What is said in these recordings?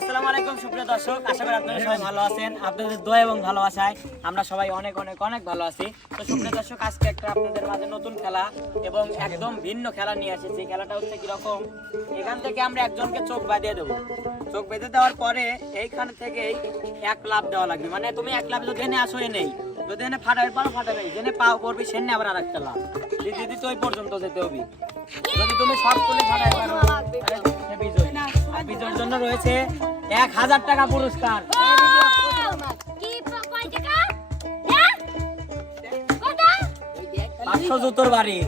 আসসালামু আলাইকুম, সুপ্রিয় দর্শক। আশা করি আপনারা সবাই ভালো আছেন। আপনাদের দোয়া এবং ভালোবাসায় আমরা সবাই অনেক অনেক অনেক ভালো আছি। তো সুপ্রিয় দর্শক, আজকে একটা আপনাদের মাঝে নতুন খেলা এবং একদম ভিন্ন খেলা নিয়ে এসেছি। খেলাটা হচ্ছে কীরকম? এখান থেকে আমরা একজনকে চোখ বাঁধিয়ে দেবো। চোখ বেঁধে দেওয়ার পরে এইখান থেকেই এক লাভ দেওয়া লাগবে। মানে তুমি এক লাভ যদি এনে আসো এনেই যদি এনে ফাটাবে, পারো, ফাটাবে। জেনে পাও করবি সেনে আবার আরেকটা লাভ দিদি দিদি তো ওই পর্যন্ত যেতে হবে। যদি তুমি সব তুলে ফাটাই পারো জন্য রয়েছে এক হাজার টাকা পুরস্কার। পাঁচশো জুতোর বাড়ি।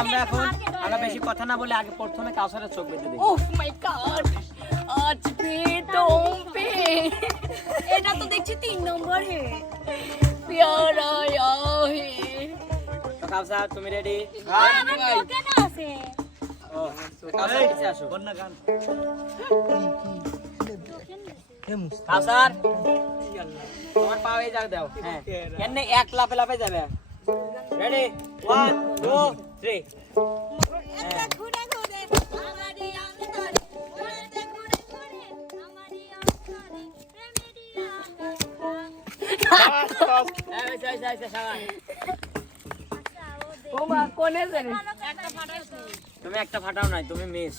আমরা এখন বেশি কথা না বলে আগে প্রথমে তো দেখছি তিন দাও। হ্যাঁ। এনে এক লাফে লাফে যাবে। রেডি ওয়ান টু থ্রি একটা ঘুরে ঘুরে আমারই অন্তরে। ঘুরে কোনে তুমি একটা ফাটাও নাই তুমি মিস